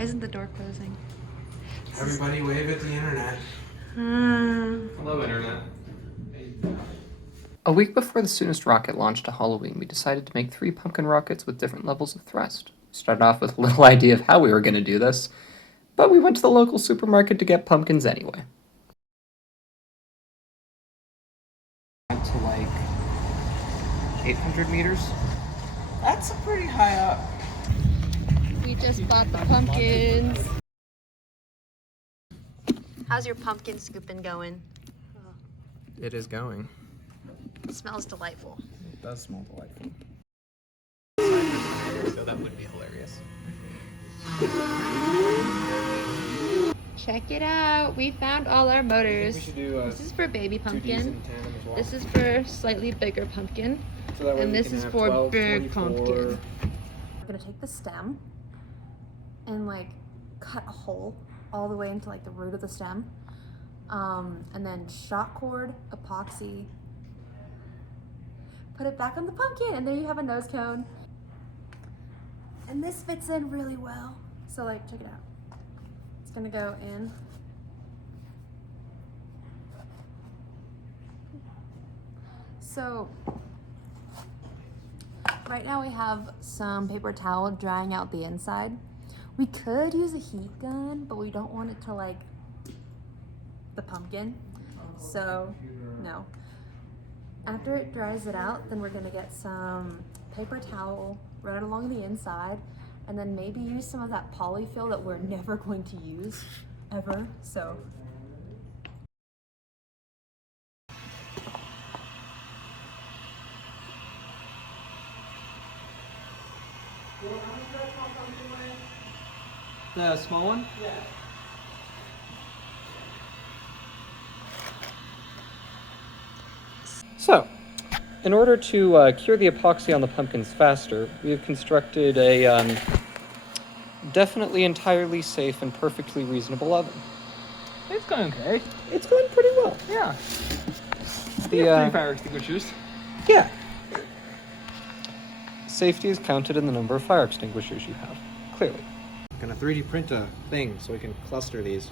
Why isn't the door closing? Everybody wave at the internet. Hello, internet. A week before the soonest rocket launched to Halloween, we decided to make 3 pumpkin rockets with different levels of thrust. We started off with little idea of how we were going to do this, but we went to the local supermarket to get pumpkins anyway. Went to like 800 meters. That's pretty high up. We just bought the pumpkins. How's your pumpkin scooping going? It is going. It smells delightful. It does smell delightful. So that would be hilarious. Check it out. We found all our motors. We should do This is for baby 2Ds pumpkin. in tandem as well. This is for slightly bigger pumpkin. So that way And we this can is have for 12, big 24. pumpkin. We're gonna take the stem and like cut a hole all the way into like the root of the stem. And then shock cord, epoxy, put it back on the pumpkin, and there you have a nose cone. And this fits in really well. So like, check it out. It's gonna go in. So right now we have some paper towel drying out the inside. We could use a heat gun, but we don't want it to like the pumpkin. So no. After it dries it out, then we're gonna get some paper towel, run it along the inside, and then maybe use some of that polyfill that we're never going to use ever. So The small one? Yeah. So, in order to cure the epoxy on the pumpkins faster, we have constructed a definitely entirely safe and perfectly reasonable oven. It's going okay. It's going pretty well. Yeah. The, 3 fire extinguishers. Yeah. Safety is counted in the number of fire extinguishers you have, clearly. Gonna 3D print a thing so we can cluster these.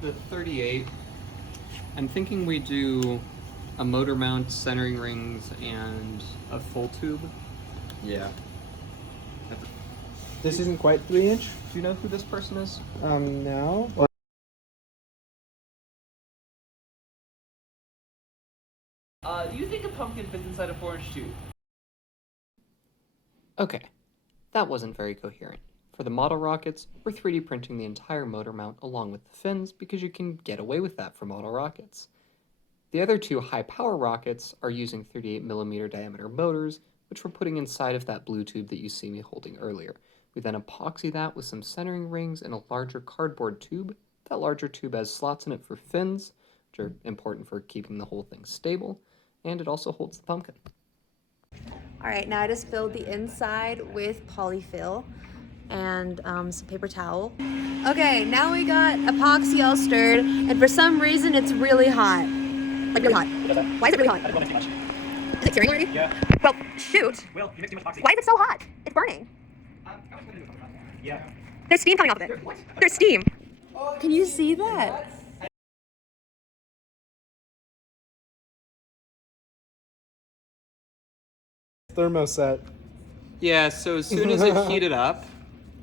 The 38, I'm thinking we do a motor mount, centering rings, and a full tube. Yeah. This isn't quite 3-inch. Do you know who this person is? No. Do you think a pumpkin fits inside a 4-inch tube? Okay, that wasn't very coherent. For the model rockets, we're 3D printing the entire motor mount along with the fins because you can get away with that for model rockets. The other 2 high-power rockets are using 38mm diameter motors, which we're putting inside of that blue tube that you see me holding earlier. We then epoxy that with some centering rings and a larger cardboard tube. That larger tube has slots in it for fins, which are important for keeping the whole thing stable, and it also holds the pumpkin. all right, now I just filled the inside with polyfill and some paper towel. Okay, now we got epoxy all stirred, and for some reason it's really hot. Like really hot. Why is it really hot? I don't want too much. Is it curing already? Yeah. Well, shoot. Will, you mixed too much epoxy. Why is it so hot? It's burning. Yeah. There's steam coming off of it. There's steam. Can you see that? Thermoset. Yeah, so as soon as it heated up,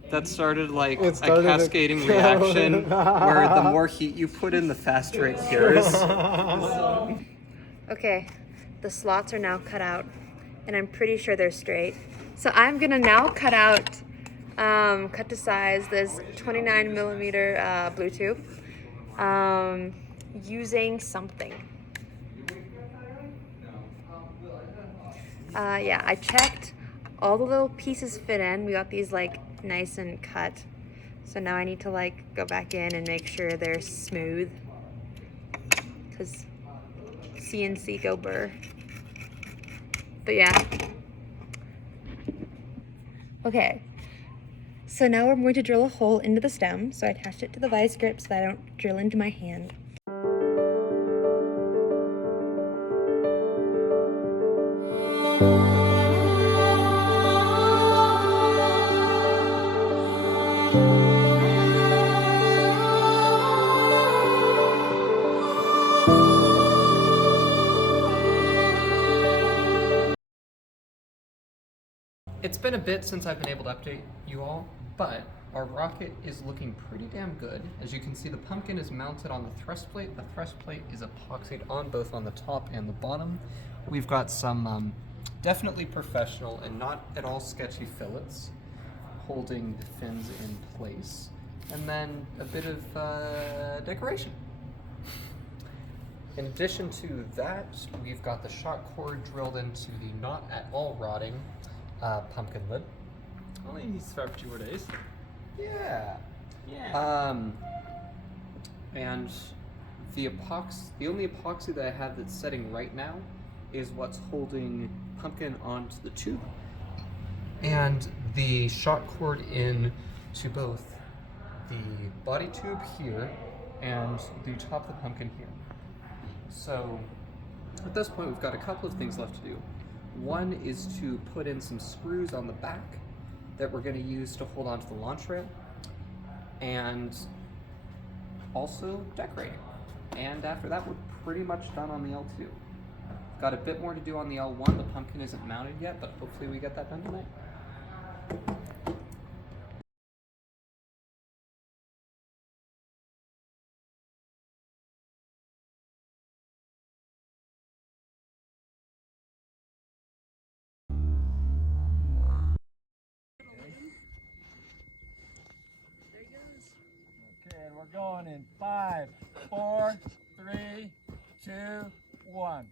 that started like It started a cascading reaction where the more heat you put in, the faster it cures. Okay, the slots are now cut out, and I'm pretty sure they're straight. So I'm gonna now cut out, cut to size this 29mm blue tube, using something. Yeah, I checked. All the little pieces fit in. We got these like nice and cut. So now I need to like go back in and make sure they're smooth. Cause CNC go burr. But yeah. Okay. So now we're going to drill a hole into the stem. So I attached it to the vice grip so that I don't drill into my hand. It's been a bit since I've been able to update you all, but our rocket is looking pretty damn good. As you can see, the pumpkin is mounted on the thrust plate. The thrust plate is epoxied on both on the top and the bottom. We've got some definitely professional and not at all sketchy fillets holding the fins in place, and then a bit of decoration. In addition to that, we've got the shot cord drilled into the not at all rotting pumpkin lid. Only needs to survive for 2 more days. Yeah. Yeah. And the only epoxy that I have that's setting right now is what's holding pumpkin onto the tube, and the shot cord in to both the body tube here and the top of the pumpkin here. So at this point, we've got a couple of things left to do. One is to put in some screws on the back that we're going to use to hold onto the launch rail, and also decorating. And after that, we're pretty much done on the L2. Got a bit more to do on the L1. The pumpkin isn't mounted yet, but hopefully we get that done tonight. Okay, and we're going in 5, 4, 3, 2, 1.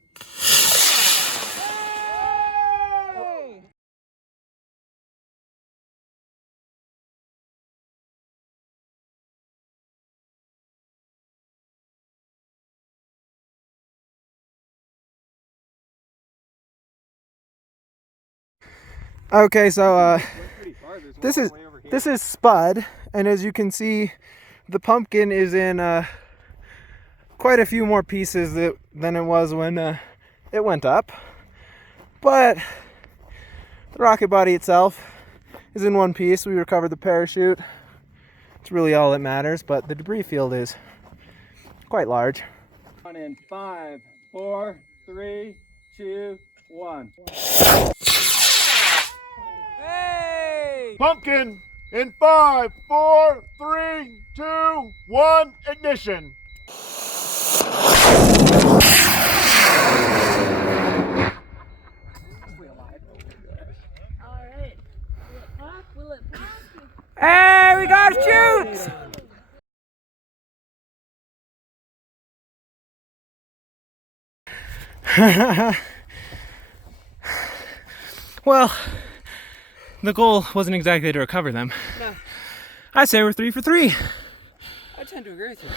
Okay, so this is Spud, and as you can see, the pumpkin is in quite a few more pieces than it was when it went up. But the rocket body itself is in one piece. We recovered the parachute. It's really all that matters, but the debris field is quite large. In 5, 4, 3, 2, 1. Pumpkin in 5, 4, 3, 2, 1, ignition. Hey, we got shoots! Well, the goal wasn't exactly to recover them. No. I say we're 3 for 3. I tend to agree with you.